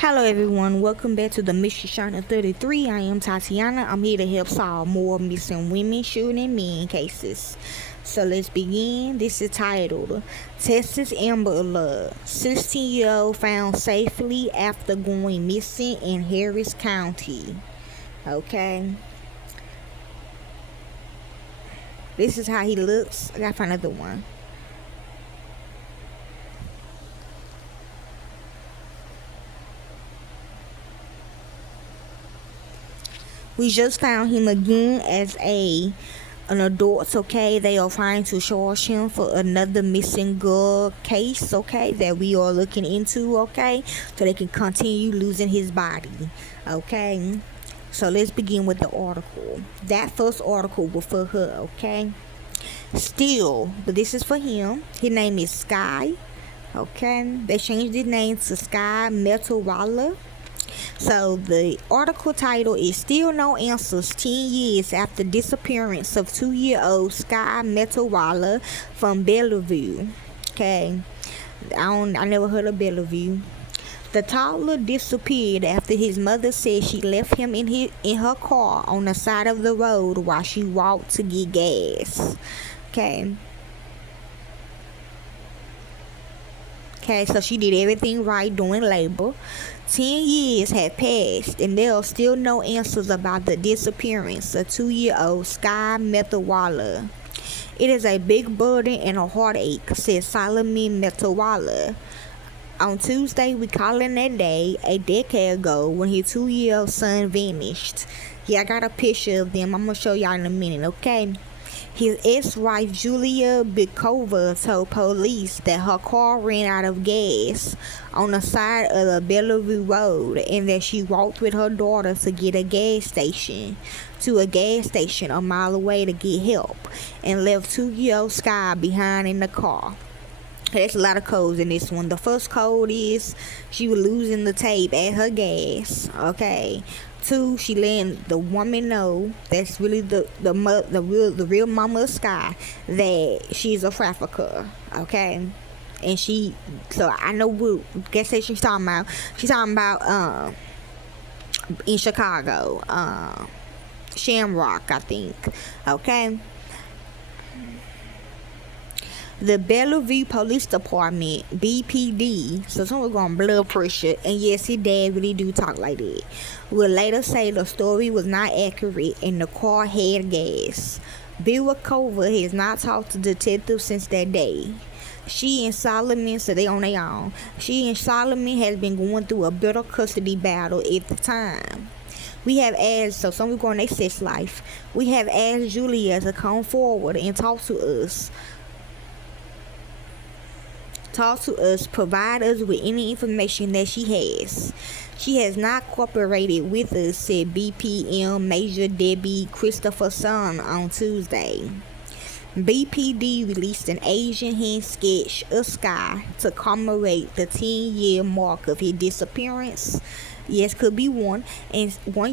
Hello everyone, welcome back to the Mystery Channel 33. I am Titiana. I'm here to help solve more missing women, children, and men cases. So let's begin. This is titled Texas Amber Alert. 16-year-old found safely after going missing in Harris County. Okay. This is how he looks. I gotta find another one. We just found him again as an adult, okay? They are trying to charge him for another missing girl case, okay? That we are looking into, okay? So they can continue losing his body, okay? So let's begin with the article. That first article was for her, okay? Still, but this is for him. His name is Sky, okay? They changed his name to Sky Metalwala. So the article title is Still No Answers 10 Years After Disappearance of 2-year-old Sky Metalwala from Bellevue. Okay, I never heard of Bellevue. The toddler disappeared after his mother said she left him in her car on the side of the road while she walked to get gas. Okay, so she did everything right during labor. 10 years had passed and there are still no answers about the disappearance of 2-year-old Sky Metalwala. It is a big burden and a heartache, said Solomon Metalwala. On Tuesday, we calling that day a decade ago when his 2-year-old son vanished. Yeah, I got a picture of them. I'm going to show y'all in a minute, okay? His ex-wife Julia Bikova told police that her car ran out of gas on the side of the Bellevue Road and that she walked with her daughter to a gas station a mile away to get help and left 2-year-old Sky behind in the car. There's a lot of codes in this one. The first code is she was losing the tape at her gas. Okay. 2, she letting the woman know that's really the real mama of Sky that she's a trafficker. Okay. And so I know what gas station she's talking about. She's talking about in Chicago, Shamrock, I think. Okay. The Bellevue Police Department, BPD, so someone's going blood pressure, and yes, his dad really do talk like that, will later say the story was not accurate and the car had gas. Bikova has not talked to detectives since that day. She and Solomon, so they on their own. She and Solomon has been going through a bitter custody battle at the time. We have asked, so some people on their sex life, we have asked Julia to come forward and talk to us, provide us with any information that she has. She has not cooperated with us, said BPM Major Debbie Christopherson on Tuesday. BPD released an Asian hand sketch of Sky to commemorate the 10-year mark of his disappearance. Yes, could be 1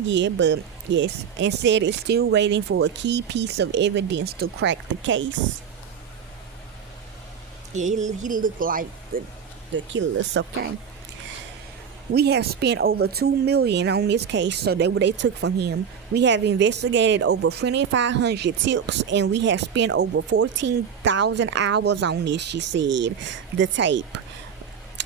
year, but yes, and said it's still waiting for a key piece of evidence to crack the case. Yeah, he looked like the killers, okay? We have spent over $2 million on this case, so that's what they took from him. We have investigated over 2,500 tips, and we have spent over 14,000 hours on this, she said. The tape.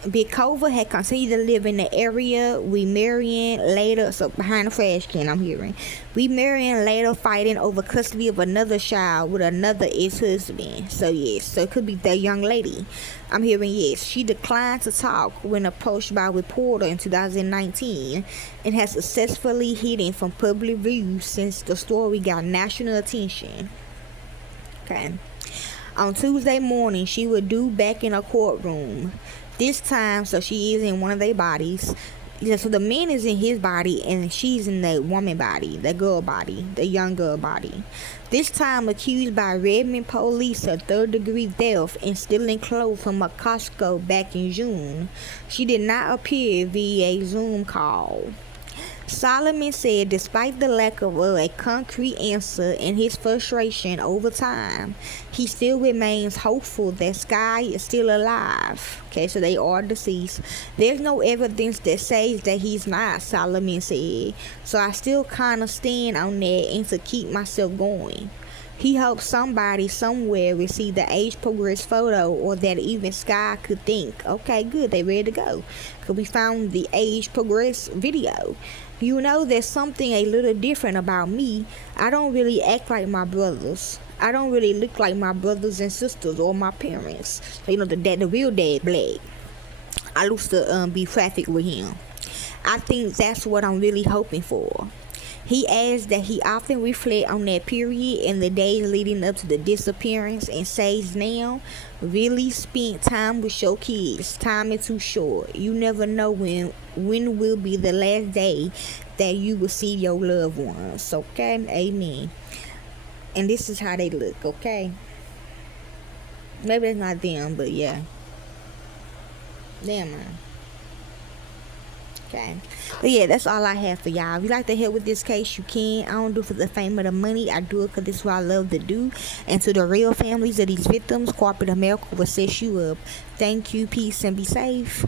Bikova had continued to live in the area. We marrying later, so behind the trash can I'm hearing. We marrying later fighting over custody of another child with another ex-husband. So yes, so it could be that young lady. I'm hearing yes. She declined to talk when approached by a reporter in 2019 and has successfully hidden from public view since the story got national attention. Okay. On Tuesday morning, she was due back in a courtroom. This time, so she is in one of their bodies. Yeah, so the man is in his body and she's in the woman body, the girl body, the young girl body. This time accused by Redmond police of third-degree theft and stealing clothes from a Costco back in June. She did not appear via a Zoom call. Solomon said despite the lack of a concrete answer and his frustration over time, he still remains hopeful that Sky is still alive. Okay, so they are deceased. There's no evidence that says that he's not, Solomon said. So I still kind of stand on that and to keep myself going. He hopes somebody somewhere received the age progress photo, or that even Sky could think, okay, good, they ready to go. Because we found the age progress video. You know, there's something a little different about me. I don't really act like my brothers. I don't really look like my brothers and sisters or my parents. So, you know, the real dad black. I used to be trafficked with him. I think that's what I'm really hoping for. He adds that he often reflects on that period and the days leading up to the disappearance and says now, really spent time with your kids. Time is too short. You never know when will be the last day that you will see your loved ones. Okay? Amen. And this is how they look, okay? Maybe it's not them, but yeah. Damn, man. Okay. But yeah, that's all I have for y'all. If you like to help with this case, you can. I don't do it for the fame or the money. I do it because this is what I love to do. And to the real families of these victims, corporate America will set you up. Thank you. Peace and be safe.